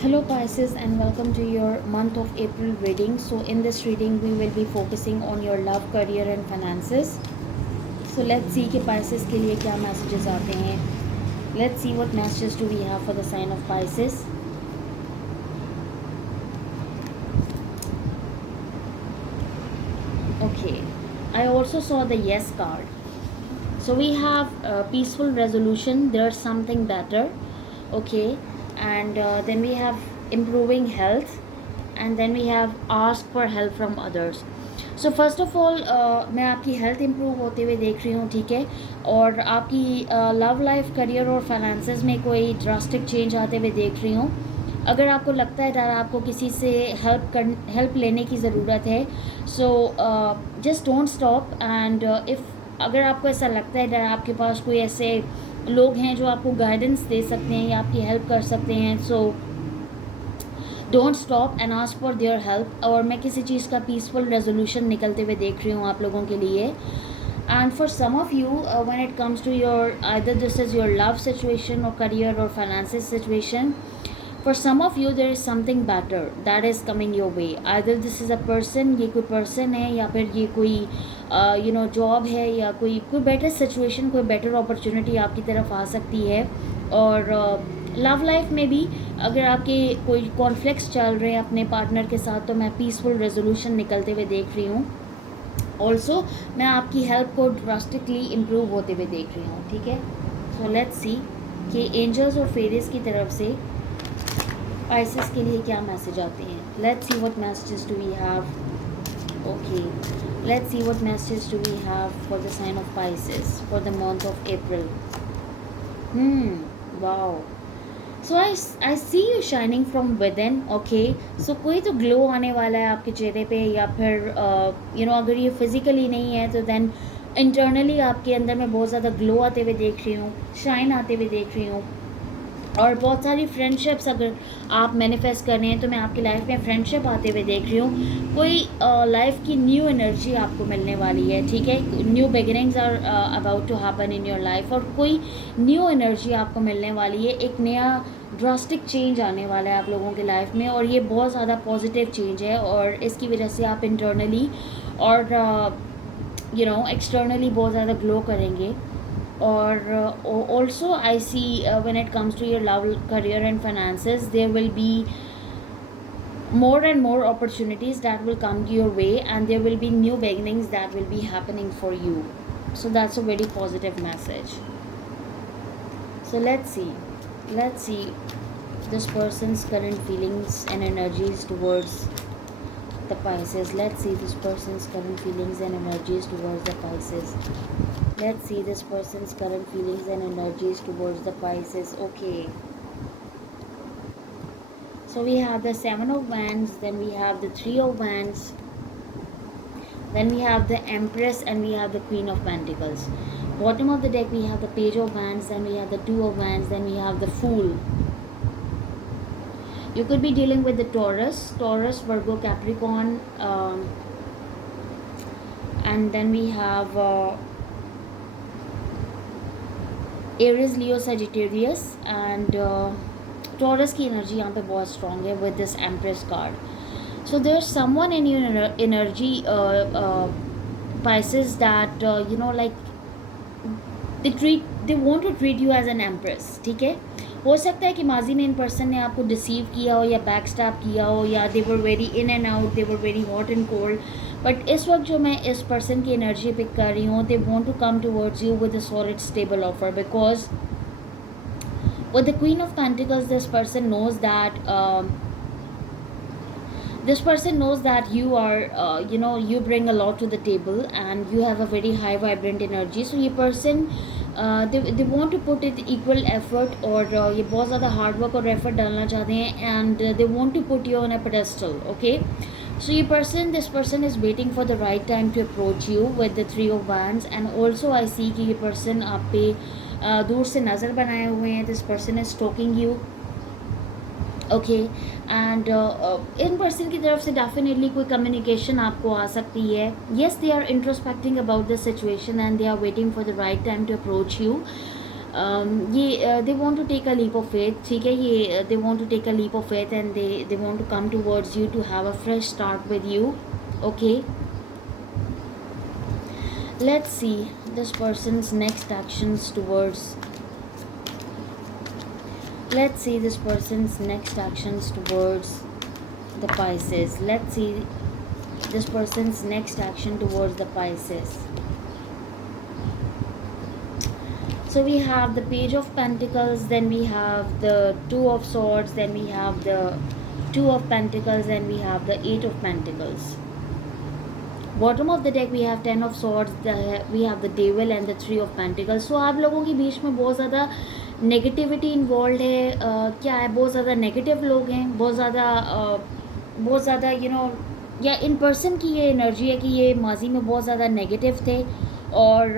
Hello Pisces and welcome to your month of April reading. So in this reading we will be focusing on your love, career and finances. So let's see कि Pisces के लिए क्या messages आते हैं. Let's see what messages do we have for the sign of Pisces. Okay, I also saw the yes card. So we have peaceful resolution. There's something better. Okay, and then we have improving health, and then we have ask for help from others. So first of all मैं आपकी health improve होते हुए देख रही हूँ, ठीक है. और आपकी लव लाइफ, करियर और फाइनेंसेस में कोई ड्रास्टिक चेंज आते हुए देख रही हूँ. अगर आपको लगता है कि आपको किसी से हेल्प लेने की ज़रूरत है, so just don't stop. And if अगर आपको ऐसा लगता है कि आपके पास कोई ऐसे लोग हैं जो आपको गाइडेंस दे सकते हैं या आपकी हेल्प कर सकते हैं, so don't stop and ask for their help. और मैं किसी चीज़ का पीसफुल रेजोल्यूशन निकलते हुए देख रही हूँ आप लोगों के लिए. And for some of you when it comes to your either this is your love situation और करियर और financial situation, for some of you there is something better that is coming your way. Either this is a person, ये कोई person है, या फिर ये कोई जॉब है, या कोई बेटर सिचुएशन, कोई बेटर अपॉर्चुनिटी आपकी तरफ आ सकती है. और लव लाइफ में भी अगर आपके कोई कॉन्फ्लिक्ट्स चल रहे हैं अपने पार्टनर के साथ, तो मैं पीसफुल रेजोल्यूशन निकलते हुए देख रही हूँ. ऑल्सो मैं आपकी हेल्प को ड्रास्टिकली इम्प्रूव होते हुए देख रही हूँ, ठीक है. सो लेट्स सी कि एंजल्स और फेरीज की तरफ से Pisces के लिए क्या मैसेज आते हैं. Let's see what messages do we have. Okay, let's see what messages do we have for the sign of Pisces for the month of April. Wow. So I see you shining from within. Okay, so कोई तो ग्लो आने वाला है आपके चेहरे पे, या फिर अगर ये फिजिकली नहीं है तो देन इंटरनली आपके अंदर में बहुत ज़्यादा ग्लो आते हुए देख रही हूँ, शाइन आते हुए देख रही हूँ. और बहुत सारी फ्रेंडशिप्स अगर आप मैनिफेस्ट कर रहे हैं तो मैं आपकी लाइफ में फ्रेंडशिप आते हुए देख रही हूँ. कोई लाइफ की न्यू एनर्जी आपको मिलने वाली है, ठीक है. New beginnings are about to happen in your life, और कोई न्यू एनर्जी आपको मिलने वाली है. एक नया ड्रास्टिक चेंज आने वाला है आप लोगों की लाइफ में, और ये बहुत ज़्यादा पॉजिटिव चेंज है. और इसकी वजह से आप इंटरनली और एक्सटर्नली बहुत ज़्यादा ग्लो करेंगे. Or also I see when it comes to your love, career and finances, there will be more and more opportunities that will come to your way, and there will be new beginnings that will be happening for you. So that's a very positive message. So let's see this person's current feelings and energies towards the Pisces. Let's see this person's current feelings and energies towards the Pisces. Let's see this person's current feelings and energies towards the Pisces. Okay. So we have the Seven of Wands, then we have the Three of Wands, then we have the Empress, and we have the Queen of Pentacles. Bottom of the deck we have the Page of Wands, then we have the Two of Wands, then we have the Fool. You could be dealing with the Taurus, Virgo, Capricorn, and then we have Aries, Leo, Sagittarius, and Taurus की energy यहाँ पे बहुत strong है with this Empress card. So there's someone in your energy, Pisces, that like they want to treat you as an empress, ठीक है. हो सकता है कि माजी में इन पर्सन ने आपको डिसीव किया हो, या बैक स्टैप किया हो, या they were very in and out, they were very hot and cold. But इस वक्त जो मैं इस पर्सन की एनर्जी पिक कर रही हूँ, they want to come towards you with a solid stable offer, because with the Queen of Pentacles, this person knows that you are you bring a lot to the table, and you have a very high vibrant energy. So ये person they want to put it equal effort, और ये बहुत ज़्यादा hard work और effort डालना चाहते हैं, and they want to put you on a pedestal. Okay, so this person is waiting for the right time to approach you with the Three of Wands. And also I see कि ये person आप पे दूर से नज़र बनाए हुए हैं. This person is stalking you. Okay, and इन पर्सन की तरफ से डेफिनेटली कोई कम्युनिकेशन आपको आ सकती है. Yes, they are introspecting about the situation, and they are waiting for the right time to approach you. ये they want to take a leap of faith, ठीक है, ये they want to take a leap of faith and they want to come towards you to have a fresh start with you. Okay, let's see this person's next actions towards, let's see this person's next actions towards the Pisces. Let's see this person's next action towards the Pisces. So we have the Page of Pentacles, then we have the Two of Swords, then we have the Two of Pentacles, and we have the Eight of Pentacles. Bottom of the deck we have Ten of Swords, we have the Devil and the Three of Pentacles. So आप लोगों के बीच में बहुत ज़्यादा negativity involve है, क्या है, बहुत ज़्यादा नेगेटिव लोग हैं, बहुत ज़्यादा यू नो, या इन पर्सन की ये एनर्जी है कि ये माजी में बहुत ज़्यादा नेगेटिव थे और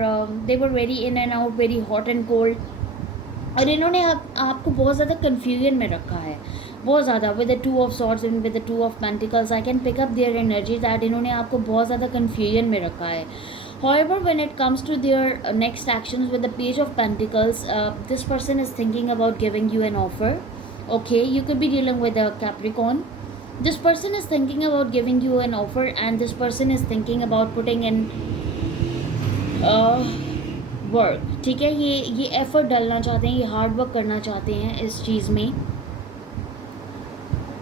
they were very in and out, very hot and cold, और इन्होंने आपको बहुत ज़्यादा कन्फ्यूजन में रखा है, बहुत ज़्यादा, with the two of swords and with the two of pentacles I can pick up their energy that इन्होंने आपको बहुत ज़्यादा कन्फ्यूजन में रखा है. However, when it comes to their next actions with the Page of Pentacles, this person is thinking about giving you an offer. Okay, you could be dealing with a Capricorn. This person is thinking about giving you an offer and this person is thinking about putting in work. ठीक है, ये एफर्ट डालना चाहते हैं, ये hard work करना चाहते हैं इस चीज़ में,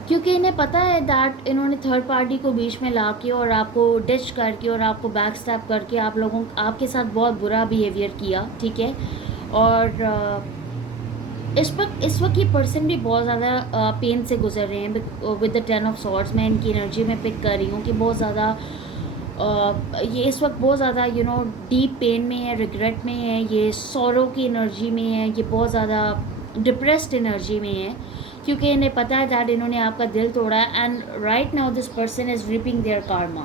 क्योंकि इन्हें पता है दैट इन्होंने थर्ड पार्टी को बीच में ला के और आपको डिच करके और आपको बैक स्टैप करके आपके साथ बहुत बुरा बिहेवियर किया. ठीक है, और इस वक्त ये पर्सन भी बहुत ज़्यादा पेन से गुजर रहे हैं with the ten of swords. मैं इनकी एनर्जी में पिक कर रही हूँ कि बहुत ज़्यादा ये इस वक्त बहुत ज़्यादा यू नो डीप पेन में है, रिग्रेट में है, ये सौरों की एनर्जी में है, ये बहुत ज़्यादा डिप्रेस्ड एनर्जी में है, क्योंकि इन्हें पता है दैट इन्होंने आपका दिल तोड़ा है and right now this person is reaping their karma.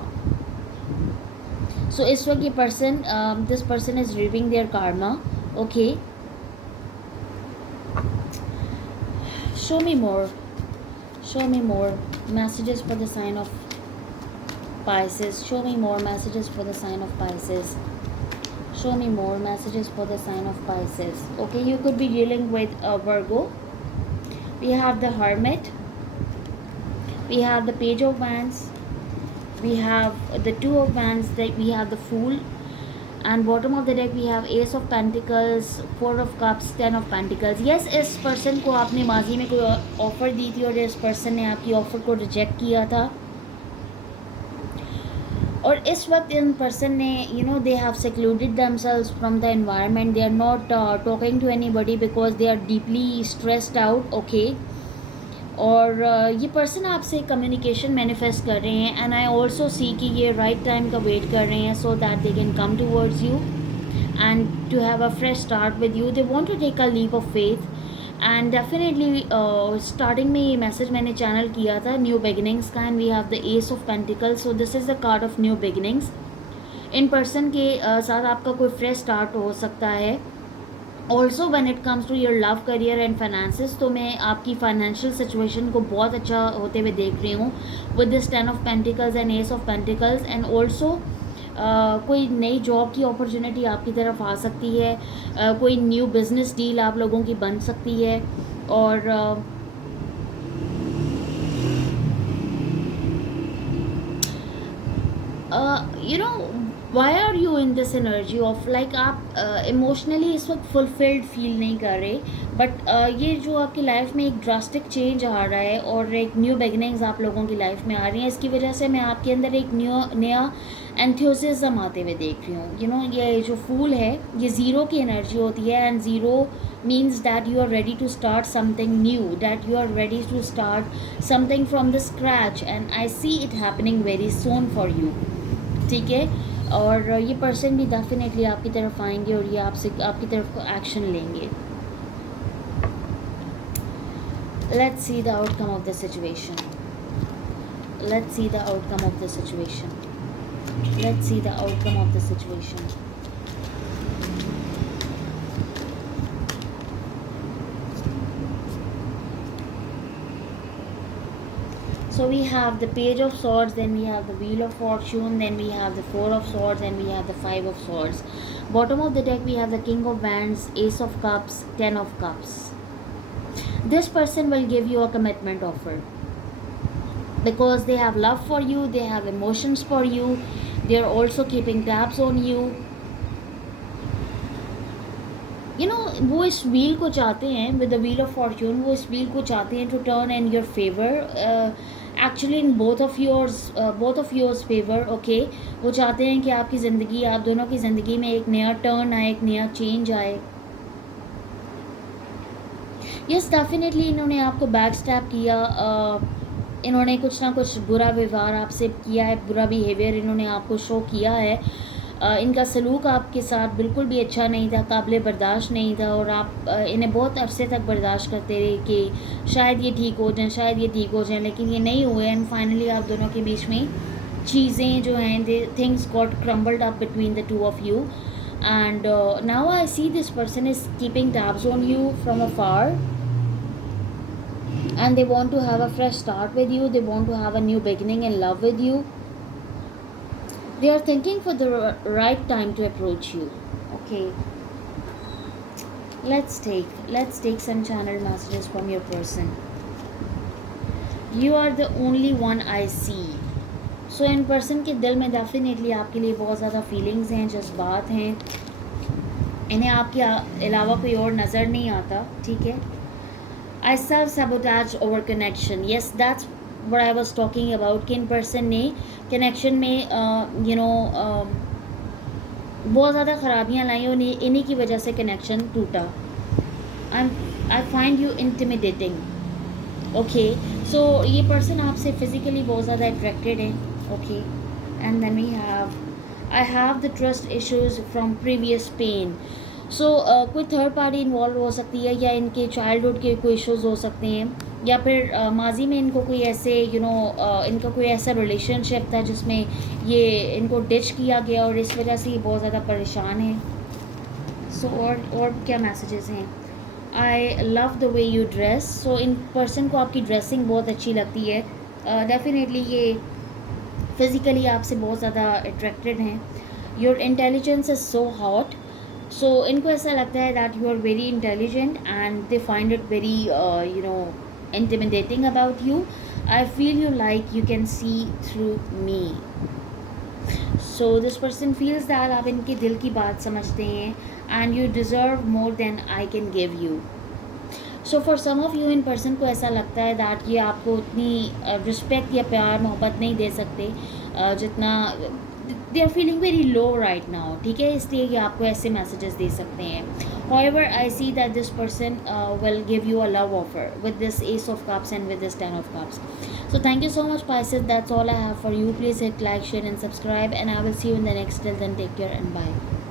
So इस वक्त ये person, this person is reaping their karma. Okay, show me more messages for the sign of Pisces. Show me more messages for the sign of Pisces. Show me more messages for the sign of Pisces. Okay, you could be dealing with a Virgo. We have the Hermit, we have the Page of Wands, we have the Two of Wands, we have the Fool, and bottom of the deck we have Ace of Pentacles, Four of Cups, Ten of Pentacles. Yes, इस पर्सन को आपने माजी में कोई ऑफ़र दी थी और इस पर्सन ने आपकी ऑफ़र को रिजेक्ट किया था, और इस वक्त इन पर्सन ने you know they have secluded themselves from the environment. They are not talking to anybody because they are deeply stressed out. Okay, और ये पर्सन आपसे कम्युनिकेशन मैनिफेस्ट कर रहे हैं एंड आई ऑल्सो सी कि ये राइट टाइम का वेट कर रहे हैं so that they can come towards you and to have a fresh start with you. They want to take a leap of faith and definitely starting में ये message मैंने channel किया था न्यू बिगिनिंग्स का, and we have the ace of pentacles. So this is the card of new beginnings. इन person के साथ आपका कोई फ्रेश स्टार्ट हो सकता है. Also when it comes to your love, career and finances, तो मैं आपकी फाइनेंशियल सिचुएशन को बहुत अच्छा होते हुए देख रही हूँ with this ten of pentacles and S of pentacles. And also कोई नई जॉब की अपॉर्चुनिटी आपकी तरफ आ सकती है, कोई न्यू बिजनेस डील आप लोगों की बन सकती है, और you know why are you in this energy of like आप इमोशनली इस वक्त फुलफिल्ड फील नहीं कर रहे, बट ये जो आपकी लाइफ में एक ड्रास्टिक चेंज आ रहा है और एक न्यू बिगनिंग्स आप लोगों की लाइफ में आ रही हैं, इसकी वजह से मैं आपके अंदर एक नया एंथुसिज्म आते हुए देख रही हूँ. यू नो ये जो फूल है ये ज़ीरो की एनर्जी होती है and zero means that you are ready to start something new, that you are ready to start something from the scratch, and I see it happening very soon for you. ठीक है, और ये पर्सन भी डेफिनेटली आपकी तरफ आएंगे और ये आपकी तरफ एक्शन लेंगे. Let's see the outcome of the situation. Let's see the outcome of the situation. Let's see the outcome of the situation. So we have the Page of Swords, then we have the Wheel of Fortune, then we have the Four of Swords, and we have the Five of Swords. Bottom of the deck we have the King of Wands, Ace of Cups, Ten of Cups. This person will give you a commitment offer because they have love for you, they have emotions for you, they are also keeping tabs on you. वो इस wheel को चाहते हैं, with the wheel of fortune, वो इस wheel को चाहते हैं to turn in your favour, actually in both of yours favour, okay. वो चाहते हैं कि आपकी ज़िंदगी, आप दोनों की ज़िंदगी में एक नया टर्न आए, एक नया चेंज आए. यस, डेफिनेटली इन्होंने आपको बैक स्टैप किया, इन्होंने कुछ ना कुछ बुरा व्यवहार आपसे किया है, बुरा बिहेवियर इन्होंने आपको शो किया है. इनका सलूक आपके साथ बिल्कुल भी अच्छा नहीं था, काबिल बर्दाश्त नहीं था, और आप इन्हें बहुत अरसे तक बर्दाश्त करते रहे कि शायद ये ठीक हो जाएं, शायद ये ठीक हो जाएं, लेकिन ये नहीं हुए. एंड फाइनली आप दोनों के बीच में चीज़ें जो हैं, things got crumbled up between the two of you. And now I see this person is keeping tabs on you from afar, and they want to have a fresh start with you, they want to have a new beginning in love with you. They are thinking for the right time to approach you. Okay, let's take some channel messages from your person. You are the only one I see. So इन person के दिल में डेफिनेटली आपके लिए बहुत ज़्यादा फीलिंग्स हैं, जज्बात हैं. इन्हें आपके अलावा कोई और नज़र नहीं आता, ठीक है. I self-sabotage over connection. Yes, that's what I was talking about. कि इन person ने connection में बहुत ज़्यादा ख़राबियाँ लाई और इन्हीं की वजह से connection टूटा. I find you intimidating. Okay, so ये person आपसे physically बहुत ज़्यादा attracted है. Okay, and then we have I have the trust issues from previous pain. सो कोई थर्ड पार्टी इन्वॉल्व हो सकती है, या इनके चाइल्डहुड के कोई इश्यूज़ हो सकते हैं, या फिर माजी में इनको कोई ऐसे इनका कोई ऐसा रिलेशनशिप था जिसमें ये इनको डिच किया गया और इस वजह से ये बहुत ज़्यादा परेशान है. सो और क्या मैसेजेस हैं. I love the way you dress. So in person को आपकी ड्रेसिंग बहुत अच्छी लगती है. डेफिनेटली ये फिज़िकली आपसे बहुत ज़्यादा अट्रैक्टेड हैं. Your intelligence is so hot. So इनको ऐसा लगता है that you are very intelligent and they find it very intimidating about you. I feel you like you can see through me. So this person feels that आप इनके दिल की बात समझते हैं and you deserve more than I can give you. So for some of you in person को ऐसा लगता है that ये आपको उतनी रिस्पेक्ट या प्यार मोहब्बत नहीं दे सकते जितना they are feeling very low right now, ठीक है. इसलिए ये आपको ऐसे मैसेजेस दे सकते हैं. However, I see that this person will give you a love offer with this Ace of Cups and with this Ten of Cups. So thank you so much, Pisces. That's all I have for you. Please hit like, share and subscribe, and I will see you in the next. Till then, take care and bye.